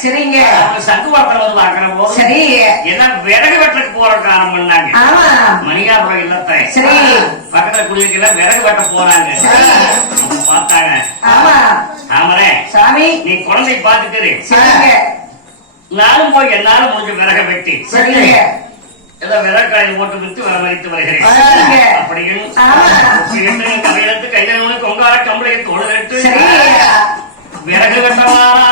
சரிங்க. அவங்க சங்கு வளர்த்துல வந்து பார்க்கிற போது சரி. எல்லாம் விறகு வெட்டுறதுக்கு போற காரணம் பண்ணாங்க ஆமா. மணியாபுரம் இல்லத்தை. சரி. பக்கத்துல குடியிருக்கல விறகு வெட்ட போறாங்க. பார்த்தாங்க. ஆமா. ஆமரே சாமி. நீ குழந்தை பார்த்துட்டு சரிங்க. நானும் போய் என்னாலும் முடிஞ்ச விறக வெட்டி. சரிங்க. ஏதோ விறகாயை போட்டு விட்டு வரவழைத்து வருகிறேன். என்று கரையிலத்து கைதனு கொங்கார கம்பளையை தொழுதட்டு. சரி விறகு வெட்டவாரா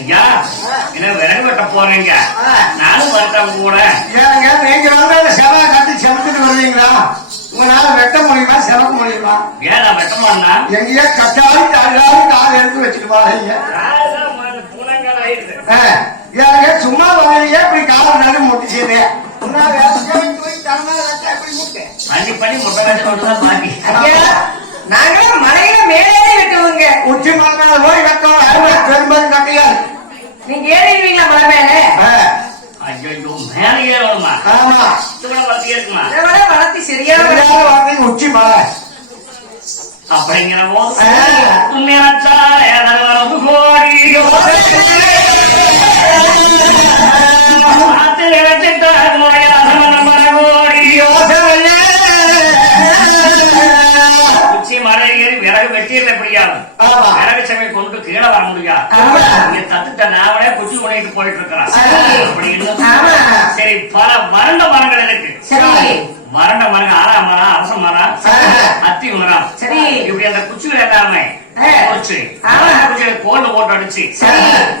ஐயா என்ன விறகு வெட்ட போறீங்க? நானும் வரட்டேன் கூட. ஏங்க நீங்க வந்து செவலை கட்டி செவத்துட்டு வருவீங்களா? உங்களால வெட்ட முடியுமா செவக்க முடியுமா? ஏன் நான் வெட்ட மாட்டா எங்கேயோ கட்டாளி தள்ளாடி கால் எடுத்து வச்சுட்டு வாங்க ஏங்க சும்மா வாங்க இப்படி கால் நாடு முட்டிச்சது பண்ணி பண்ணி முட்டை நாங்களும் மலையில மேலே வெட்டுவோங்க. உச்சி மலை போய் கட்டோம் அருமை பெரும்பது கட்டியால் நீங்க ஏறிடுவீங்களா மலை மேல? ஐயோ மேல ஏறணுமா? ஆமா. கூட வளர்த்தி இருக்குமா? சரியான உச்சி மலை. நினைச்சா ஏதாவது கோடி. போயிட்டு இருக்கிறான் சரி. பல வறண்ட மரங்கள் இருக்கு வறண்ட மரம் ஆலா மரம் அரச மரம் சரி. அத்தி மரம். இப்படி அந்த குச்சிகள் எல்லாமே கோல்ல போட்டு அடிச்சு.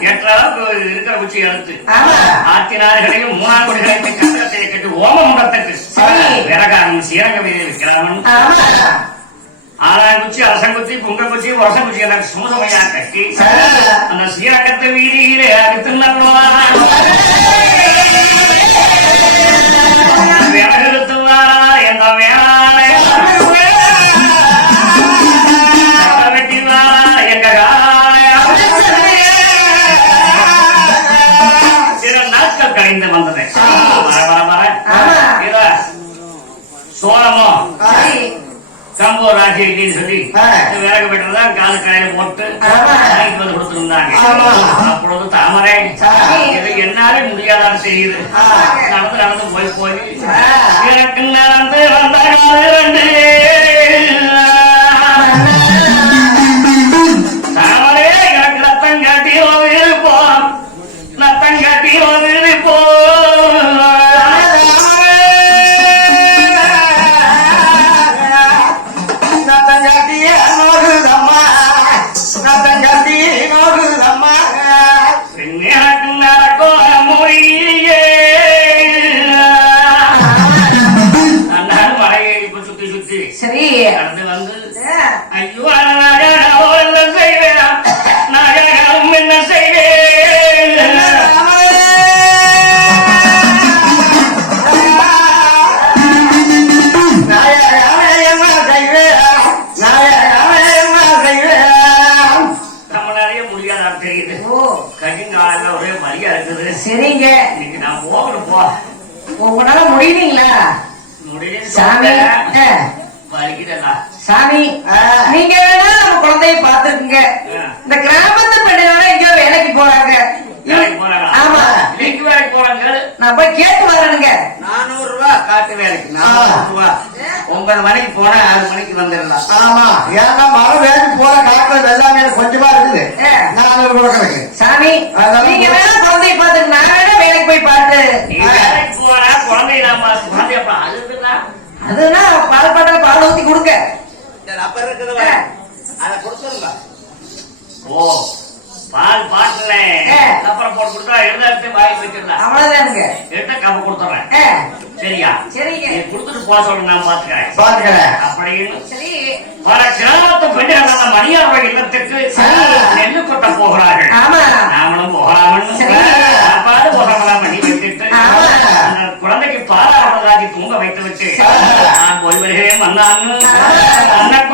எட்டு அளவுக்கு இருக்கிற குச்சி எடுத்து. ஆத்தினார்களையும் மூணாம் குடிகளையும் கட்டத்தை கட்டி ஓம முகத்துக்கு சரி. விறகாரன் சீரக வீதியில் இருக்கிறவன் ஆமா ஆறாம் குச்சி அரசங்குச்சி பொங்க குச்சி வருஷம் குச்சி எனக்கு சூதமையா கட்டி ராசி அப்படின்னு சொல்லி. விறகு வெட்டுறதா காலு கடையில போட்டு. வாங்கிட்டு வந்து கொடுத்துருந்தாங்க. அப்பொழுது தாமரை. இது என்னாலே முடியாதான்னு தெரியுது ஆ. நடந்து நடந்து போய் போய். எனக்கு நடந்து வந்த காலம் சாமி நீங்க வேணா நம்ம குழந்தைய பாத்துருக்குங்க இந்த கிராமத்து பெண்களோட எங்கேயோ வேலைக்கு போறாங்க. நான் போய் கேட்டு வரேனுங்க. நானூறு ரூபா காட்டு வேலைக்கு. நானூறு ஒன்பது மணிக்கு போனா ஆறு மணிக்கு வந்துடலாம். ஆமா. ஏன்னா மழை வேண்டி போற காட்டுல வெள்ளாமே கொஞ்சமா இருக்குது. நானூறு கணக்கு சாமி நீங்க வேணா குழந்தைய நான் வேணா வேலைக்கு போய் பார்த்து. நீ வேலைக்கு போனா குழந்தை நாம குழந்தை அப்ப அழுதுனா அதுனா பால் பாட்டில் பால் ஊத்தி கொடுங்க அப்ப இருக்குது அத கொடுத்துருங்க. ஓ பால் பாட்டுல ஆ. அப்புறம் போட்டு கொடுத்தா எழுதாட்டு வாங்கி வச்சிடலாம் அவ்வளவுதானுங்க. எடுத்த கப்ப கொடுத்துறேன். ஆ, சரியா? சரிங்க. நீ கொடுத்துட்டு போக நான் பாத்துக்கிறேன் பாத்துக்கிறேன் அப்படின்னு சரி. வர கிராமத்து பெண்கள் மணியார் இல்லத்துக்கு. நெல்லு கொட்ட போகிறார்கள். ஆமா. நாமளும் போகலாம்னு. சாப்பாடு போகலாம் பண்ணி வச்சுட்டு குழந்தைக்கு பாலாவதாக்கி தூங்க வைத்து. நான் போய் வருகிறேன் வந்தாங்க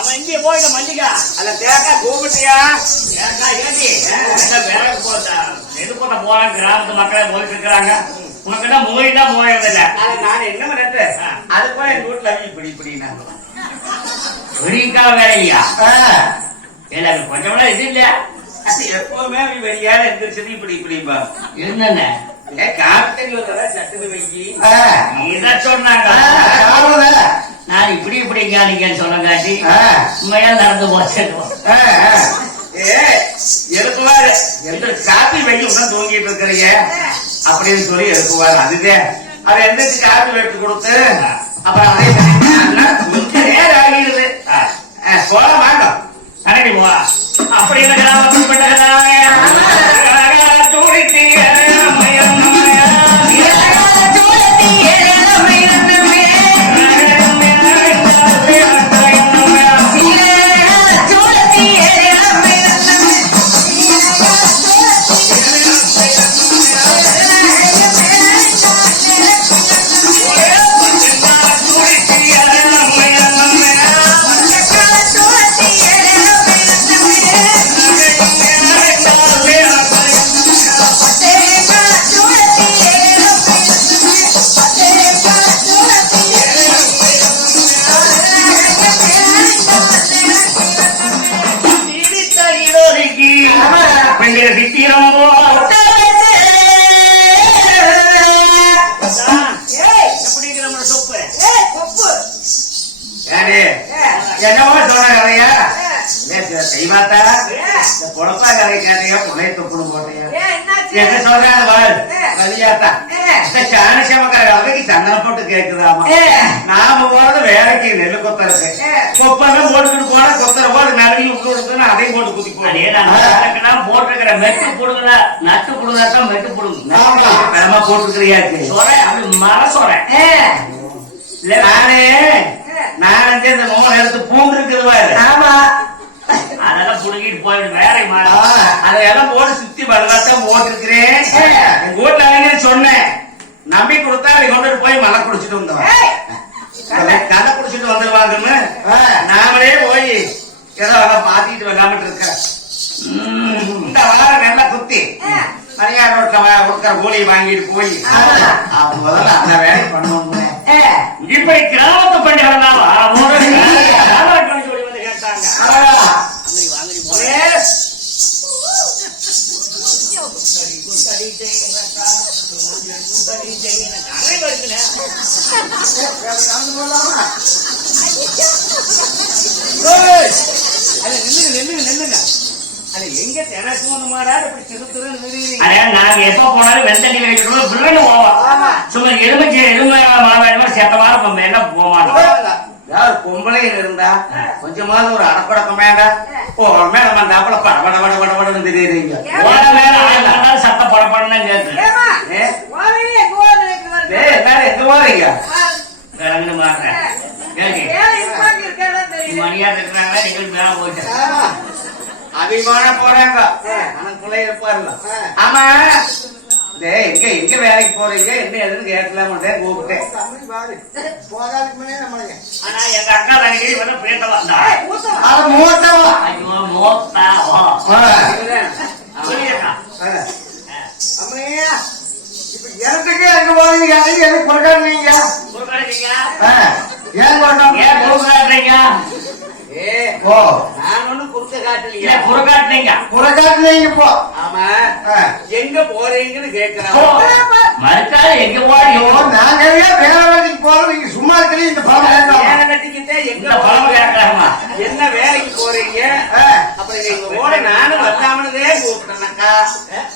என் இல்ல. அவன் எங்கே போயிட மல்லிகா அல்ல தேக்கா கூப்பிட்டியா ஏண்டி? என்ன விறகு போட்டா? நெல்லு போட்ட போறாங்க, கிராமத்து மக்களே போயிட்டு இருக்கிறாங்க. உனக்கு என்ன மூலிகா போயறதில்ல. நான் என்ன பண்ணது அது போய் எங்க வீட்டுல இப்படி இப்படி விடியற்கால வேலையா? இல்ல, கொஞ்சம் இது இல்ல. எப்பவுமே வெளியால எந்திரிச்சது இப்படி இப்படிம்பா என்னென்ன? ஏன் காப்பி தண்ணி ஊத்துறா சட்டுது வைக்கி இதை சொன்னாங்க. நான் இப்படி இப்படி ஞானிக்கன்னு சொன்னங்காட்டி, உண்மையா நடந்து போச்சு. எழுப்புவாரு எந்த காப்பி வைக்க உடனே தூங்கிட்டு இருக்கிறீங்க? அப்படின்னு சொல்லி எழுப்புவாரு. அதுவே அவர் எந்திரிச்சு காப்பி எடுத்து கொடுத்து அப்புறம் அதே கொஞ்ச நேரம் ஆகிடுது. போல வாங்க. கரடி போவா. அப்படி இந்த செய்வாத்தா இந்த கேட்டையா புனைய துப்புனு போட்டையா என்ன சொல்றாங்க பாரு. கலியாத்தா இந்த சாணசியமக்கார கதைக்கு சந்தனம் போட்டு கேக்குதாமா? நாம போறது வேலைக்கு நெல்லு கொத்தருக்கு. கொப்பெல்லாம் போட்டுக்கிட்டு போனா கொத்தர போது நறுவி விட்டு விடுதுன்னு அதையும் போட்டு குத்தி அதே போடு தான் போட்டிருக்கிற மெட்டு புடுங்கல நட்டு புடுங்கா தான் மெட்டு புடுங்க. ஆமா. பெருமா போட்டுக்கிறியாச்சு. சொரை அப்படி மர இல்ல நானே இந்த மூணு எடுத்து பூண்டு இருக்குது பாரு. ஆமா. புடுங்கிட்டு போயிடு வேற அதையெல்லாம் போட்டு சுத்தி பலவாத்தான் போட்டிருக்கிறேன். எங்க வீட்டுல அவங்க சொன்னேன். நம்பி கொடுத்தா அதை கொண்டுட்டு போய் மலை குடிச்சிட்டு வந்துடுவான். கதை குடிச்சிட்டு வந்துடுவாங்கன்னு நாமளே போய் ஏதோ எல்லாம் மாத்திட்டு வெள்ளாமட்டு இருக்க இந்த வார நல்லா குத்தி. வா- கொடுக்கிற கூலியை வாங்கிட்டு போய். முதல்ல அந்த வேலையை பண்ணுவோம் இப்படி கிராமத்து வந்து கேட்டாங்க. சும்மா எலுமிச்சு எலும்பு மாவாடி செத்த வாரம் என்ன போக மாட்டோம் யார் பொம்பளையில் இருந்தா? கொஞ்சமாவது ஒரு அடப்படக்கம் வேண்டாம் ஓ மேல வந்தாப்புல பட பட பட பட படன்னு தெரியுறீங்க சத்த படப்படன்னு கேட்டு ஏ, டேய், எல்லாரும் எங்க போறீங்க கிளம்பி மாட்டேன் கேட்டு மணியா இருக்கிறாங்க நீங்கள் மேல போயிட்டு. அபிமான போறாங்க. ஆனா பிள்ளை இருப்பாருங்க. ஆமா. டேய், எங்க எங்க வேலைக்கு போறீங்க? என்ன எதுன்னு கேட்கலாம்னு கூப்பிட்டேன் ஆனா எங்க அக்கா தங்கச்சி வந்து பேச வந்தா. அது மூத்தவா? ஐயோ மோத்தாவா. எங்க போறீங்க? எனக்கு கொடுக்காதீங்க கொடுக்காதீங்க ஏன் கொண்டோம் ஏன் கொடுக்காதீங்க ஓ. நான் ஒண்ணும் குறுக்க காட்டலையா. கொடுக்காதீங்க கொடுக்காதீங்க போ. ஆ. எங்க போறீங்கன்னு ஓ, கேக்குறான் மறுக்காது எங்க போறீங்க? நாங்க ஏன் வேற வேலைக்கு போறோம்? நீங்க சும்மா இருக்கிறீங்க இந்த வேலை கட்டிக்கிட்டே எங்க பழம்? கேட்கலாமா? என்ன வேலைக்கு போறீங்க. அப்புறம் நீங்க ஓட நானும் வந்தாமனதே கூப்பிட்டேனக்கா.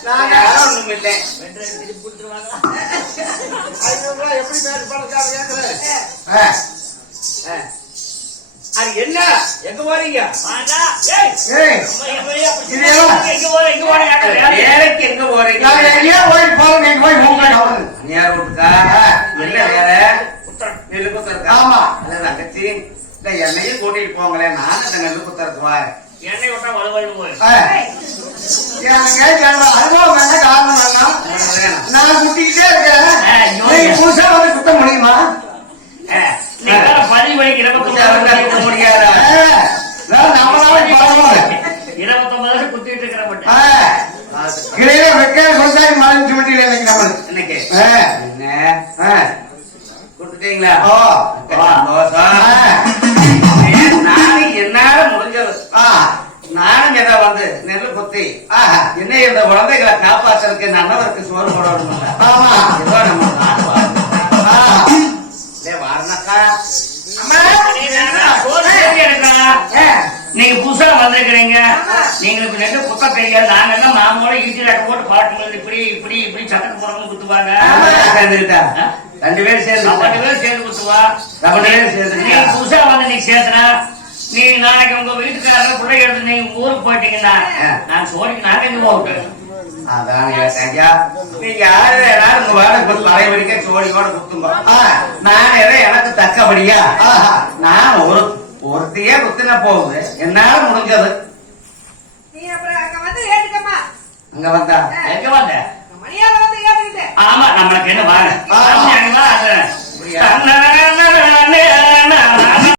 நாங்க- யாரும் ஒண்ணும் இல்லை. ஆ. அது என்ன? எங்க போறீங்க? எங்க போறீங்க. நேர் விட்டுக்கா என்ன நெல்லு ஆமா. இல்ல தங்கச்சி இல்ல என்னையும் கூட்டிட்டு போங்களேன் நானும் அந்த நெல்லு குத்தருக்கு வரேன் எண்ணெய் விட்டா வலுவலு போய் என்ன காரணம்? நான் குட்டிக்கிட்டே இருக்கேன். புதுசா வந்து குத்த முடியுமா நீங்க வேற பதிவு வரைக்கும் இருபத்தி முடியாது ஆ. நான் நம்மளால பரவாயில்ல. இருபத்தொன்பது வருஷம் குத்திட்டு இருக்கிற மட்டும் ஆ. கிளையில வைக்க சொந்தாய் மறைஞ்சு விட்டு எனக்கு நம்மளுக்கு இன்னைக்கு ஆ. என்ன. கொடுத்துட்டீங்களா நானும் என்னால முடிஞ்சது. நானும் இதை வந்து நெல்லு குத்தி. ஆஹா. என்ன இந்த குழந்தைகளை காப்பாத்துறதுக்கு நல்லவருக்கு சோறு போடணும். ஏதோ நம்ம வாரணக்கா. அம்மா. நீங்க புதுசா வந்திருக்கிறீங்க. நீங்களுக்கு ரெண்டு குத்த தெரியாது நாங்க எல்லாம் மாமோட ரக்க போட்டு பாட்டு இப்படி இப்படி இப்படி சட்டக்கு போறவங்க குத்துவாங்க. சேர்ந்துக்கிட்டா. ரெண்டு பேரும் சேர்ந்து பத்து பேர் சேர்ந்து குத்துவா? ரெண்டு பேரும் சேர்ந்து நீ புதுசா வந்து நீ சேர்த்தனா நீ நாளைக்கு உங்க வீட்டுக்காரங்க பிள்ளை எடுத்து நீங்க ஊருக்கு போயிட்டீங்கன்னா. நான் சோடிக்கு நான் எங்க போகட்டும் நீங்க எனக்கு தக்கபடியா? ஆஹா. நான் ஒரு ஒருத்தையே குத்தின போகுது? என்னால முடிஞ்சது. நீ அப்புறம் அங்க வந்து ஏத்துக்கம்மா. அங்க வந்தா? எங்க வந்த? மணியால வந்து ஏத்துக்கிட்டு. ஆமா நம்மளுக்கு என்ன வாங்க?